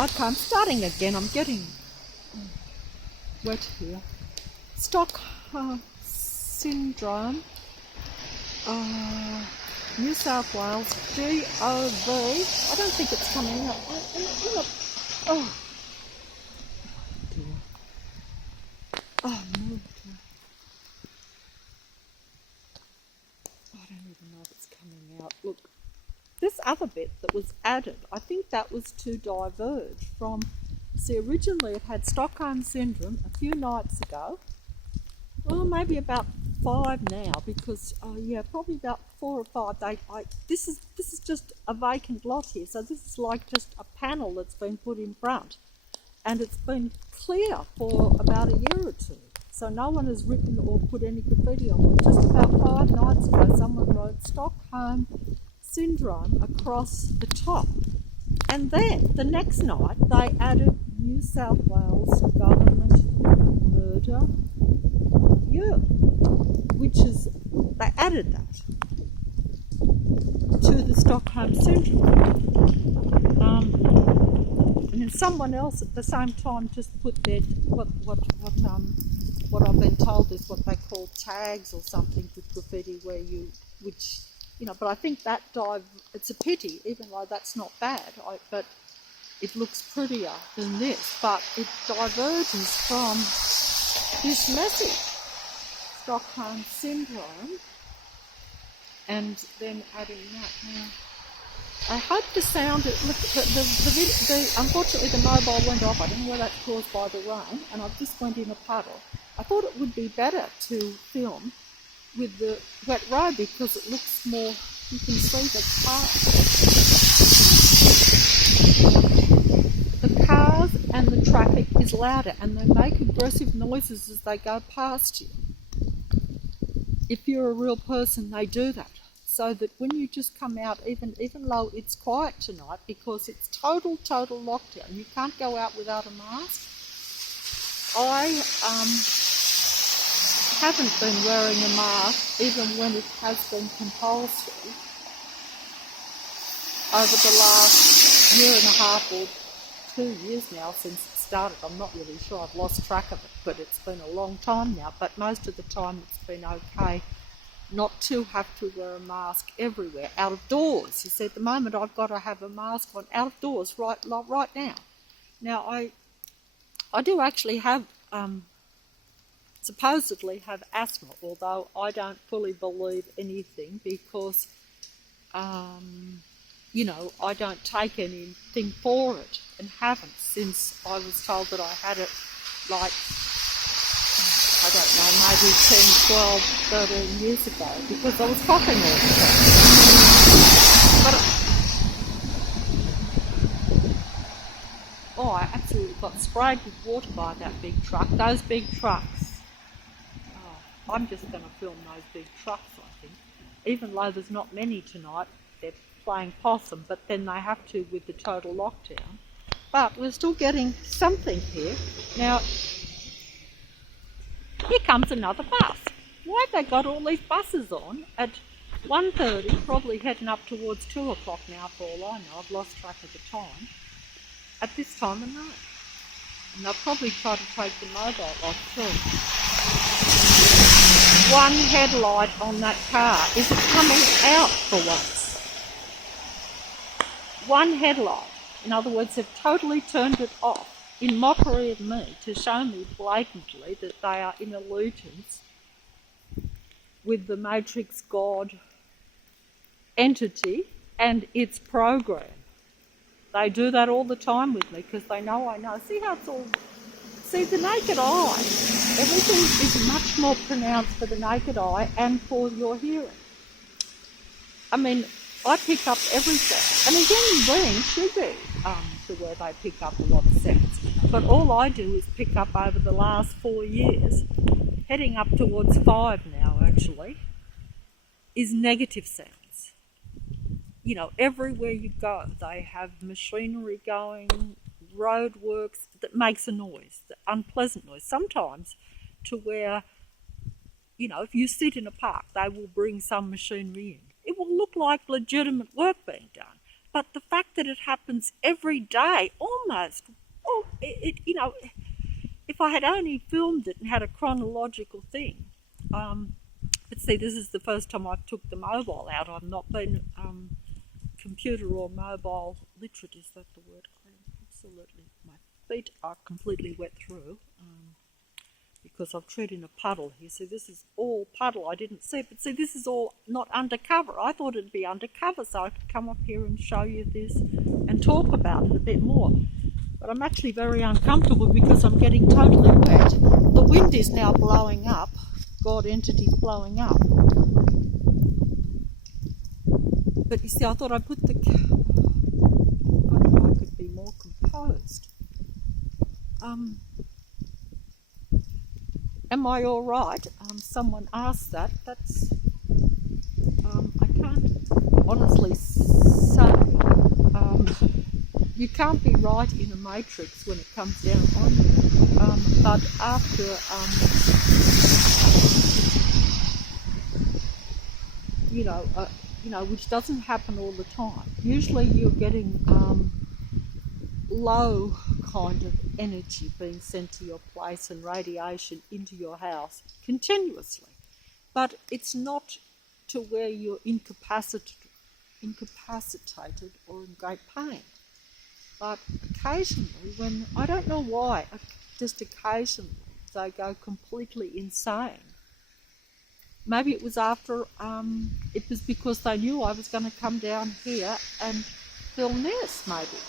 Okay, I'm starting again. I'm getting wet here. Stockholm Syndrome, uh, New South Wales, GOV. I don't think it's coming up. Oh dear. Oh no. I don't even know if it's coming out. Look, this other bit that was added, I think that was to diverge from. See, originally it had Stockholm Syndrome a few nights ago. Well, maybe about 5 now, because probably about 4 or 5. This is just a vacant lot here, so this is like just a panel that's been put in front, and it's been clear for about a year or two. So no one has written or put any graffiti on it. Just about 5 nights ago, someone wrote Stockholm Syndrome across the top. And then the next night they added New South Wales Government Murder Year, which is, they added that to the Stockholm Syndrome. And then someone else at the same time just put their what I've been told is what they call tags or something with graffiti, but I think that it's a pity, even though that's not bad, but it looks prettier than this, but it diverges from this message, Stockholm Syndrome, and then adding that. Now, I hope the sound, unfortunately the mobile went off. I don't know whether that's caused by the rain, and I just went in a puddle. I thought it would be better to film with the wet road because it looks more, you can see the cars and the traffic is louder, and they make aggressive noises as they go past you. If you're a real person, they do that, so that when you just come out, even though it's quiet tonight, because it's total lockdown, you can't go out without a mask. I haven't been wearing a mask, even when it has been compulsory, over the last year and a half or 2 years now since it started. I'm not really sure, I've lost track of it, but it's been a long time now. But most of the time it's been okay not to have to wear a mask everywhere, out of doors. You see, at the moment I've got to have a mask on out of doors right now. Now I do actually have supposedly have asthma, although I don't fully believe anything because I don't take anything for it and haven't since I was told that I had it, like, I don't know, maybe 10, 12, 13 years ago, because I was coughing all the time. I absolutely got sprayed with water by that big truck. Those big trucks. I'm just going to film those big trucks, I think. Even though there's not many tonight, they're playing possum, but then they have to with the total lockdown. But we're still getting something here. Now, here comes another bus. Why have they got all these buses on at 1:30, probably heading up towards 2 o'clock now for all I know. I've lost track of the time. At this time of night. And they'll probably try to take the mobile off too. One headlight on that car. Is it coming out for once? One headlight. In other words, they've totally turned it off in mockery of me to show me blatantly that they are in allegiance with the Matrix God entity and its program. They do that all the time with me because they know I know. See how it's all... See, the naked eye, everything is much more pronounced for the naked eye and for your hearing. I mean, I pick up everything. And a human being should be to where they pick up a lot of sounds. But all I do is pick up over the last 4 years, heading up towards 5 now actually, is negative sounds. Everywhere you go, they have machinery going, roadworks that makes a noise, the unpleasant noise, sometimes to where, if you sit in a park, they will bring some machinery in. It will look like legitimate work being done, but the fact that it happens every day, almost, if I had only filmed it and had a chronological thing. But see, this is the first time I've took the mobile out. I've not been computer or mobile literate. Is that the word? Absolutely. My feet are completely wet through because I've tread in a puddle here. See, this is all puddle. I didn't see it, but see, this is all not undercover. I thought it'd be undercover so I could come up here and show you this and talk about it a bit more. But I'm actually very uncomfortable because I'm getting totally wet. The wind is now blowing up. God entity blowing up. But you see, I thought I'd put the... I thought I could be more composed. Am I all right? Someone asked that. That's... I can't honestly say. You can't be right in a matrix when it comes down on you. But after... which doesn't happen all the time. Usually you're getting low kind of energy being sent to your place and radiation into your house continuously. But it's not to where you're incapacitated or in great pain. But occasionally, when, I don't know why, just occasionally they go completely insane. Maybe it was after, it was because they knew I was going to come down here and film this, maybe.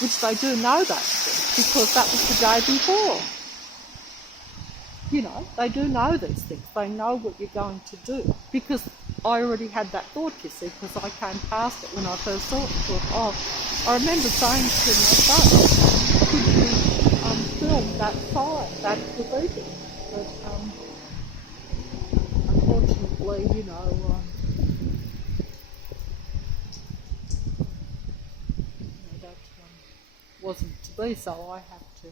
Which they do know that because that was the day before. They do know these things. They know what you're going to do. Because I already had that thought, you see, because I came past it when I first saw it and thought, I remember saying to myself, could you film that fire, that graffiti? But, unfortunately, that wasn't to be, so I had to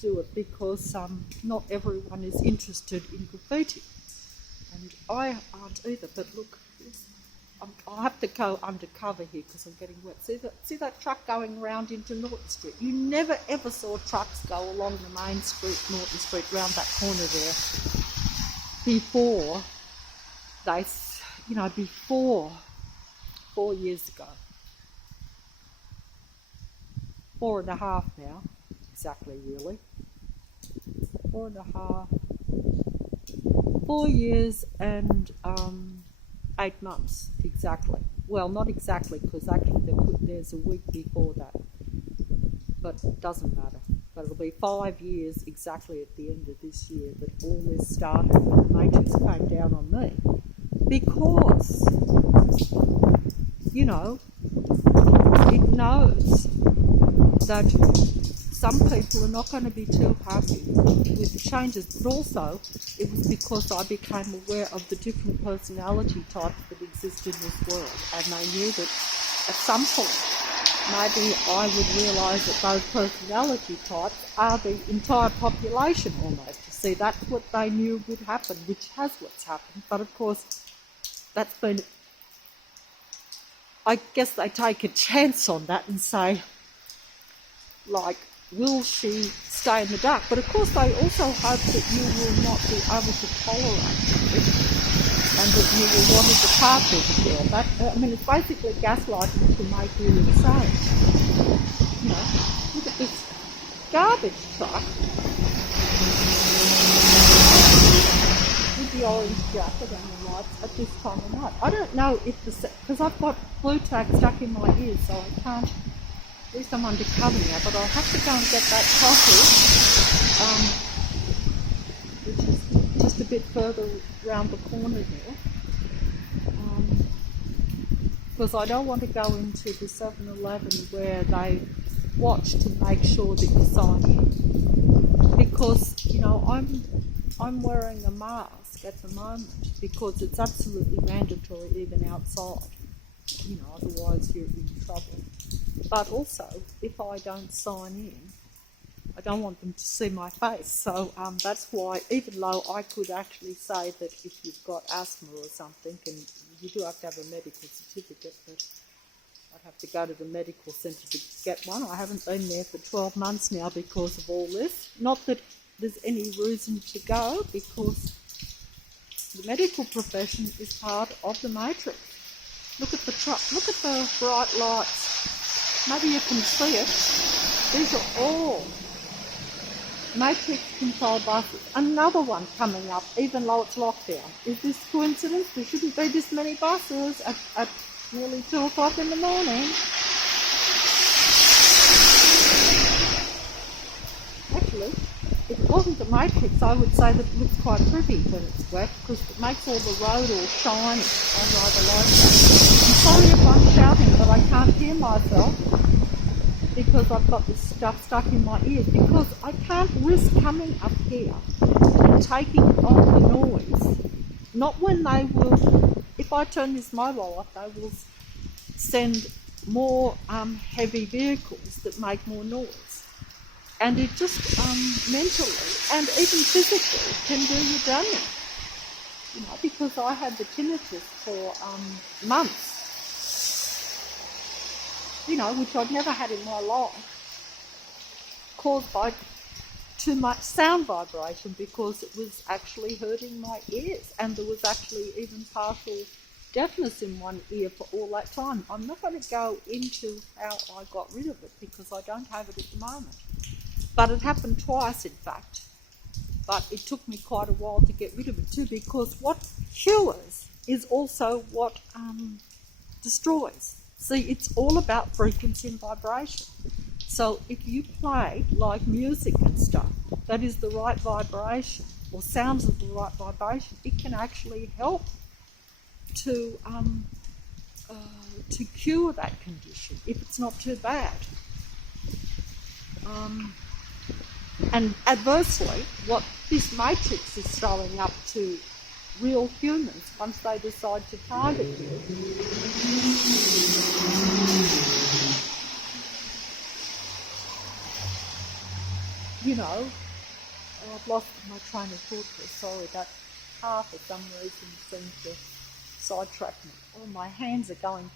do it because not everyone is interested in graffiti, and I aren't either. But look, I'll have to go undercover here because I'm getting wet. See that truck going around into Norton Street? You never ever saw trucks go along the main street, Norton Street, round that corner there before they, before 4 years ago. 4.5 now, exactly, really. 4.5, 4 years and 8 months, exactly. Well, not exactly, because actually there's a week before that, but it doesn't matter. But it'll be 5 years exactly at the end of this year that all this started when the Matrix came down on me. Because, it knows that some people are not going to be too happy with the changes, but also it was because I became aware of the different personality types that exist in this world, and they knew that at some point maybe I would realise that those personality types are the entire population almost. You see, that's what they knew would happen, which has what's happened, but of course that's been, I guess they take a chance on that and say, like, will she stay in the dark? But of course they also hope that you will not be able to tolerate it and that you will want to depart with the world. It's basically gaslighting to make you insane. Look at this garbage truck with the orange jacket and the lights at this time of night. I don't know if because I've got blue tack stuck in my ears, so I can't. At least I'm undercover now, but I'll have to go and get that coffee, which is just a bit further round the corner there, because I don't want to go into the 7-Eleven where they watch to make sure that you sign in, because I'm wearing a mask at the moment because it's absolutely mandatory even outside. Otherwise you're in trouble. But also, if I don't sign in, I don't want them to see my face. So that's why, even though I could actually say that if you've got asthma or something, and you do have to have a medical certificate, but have to go to the medical centre to get one. I haven't been there for 12 months now because of all this. Not that there's any reason to go, because the medical profession is part of the matrix. Look at the truck. Look at the bright lights. Maybe you can see it. These are all matrix controlled buses. Another one coming up, even though it's lockdown. Is this coincidence? There shouldn't be this many buses at nearly 2 o'clock in the morning. Actually, if it wasn't the matrix, I would say that it looks quite pretty when it's wet, because it makes all the road all shiny. I rather like that. I'm sorry if I'm shouting, but I can't hear myself because I've got this stuff stuck in my ears, because I can't risk coming up here and taking on the noise. Not when they will, if I turn this mobile off, they will send more heavy vehicles that make more noise. And it just mentally and even physically can do you damage. You know, because I had the tinnitus for months. You know, which I'd never had in my life, caused by too much sound vibration, because it was actually hurting my ears, and there was actually even partial deafness in one ear for all that time. I'm not going to go into how I got rid of it, because I don't have it at the moment. But it happened twice, in fact. But it took me quite a while to get rid of it too, because what cures is also what destroys. See, it's all about frequency and vibration. So if you play like music and stuff that is the right vibration, or sounds of the right vibration, it can actually help to cure that condition if it's not too bad. And adversely, what this matrix is throwing up to real humans once they decide to target you. You know, I've lost my train of thought there. Sorry, that car for some reason seemed to sidetrack me. Oh, my hands are going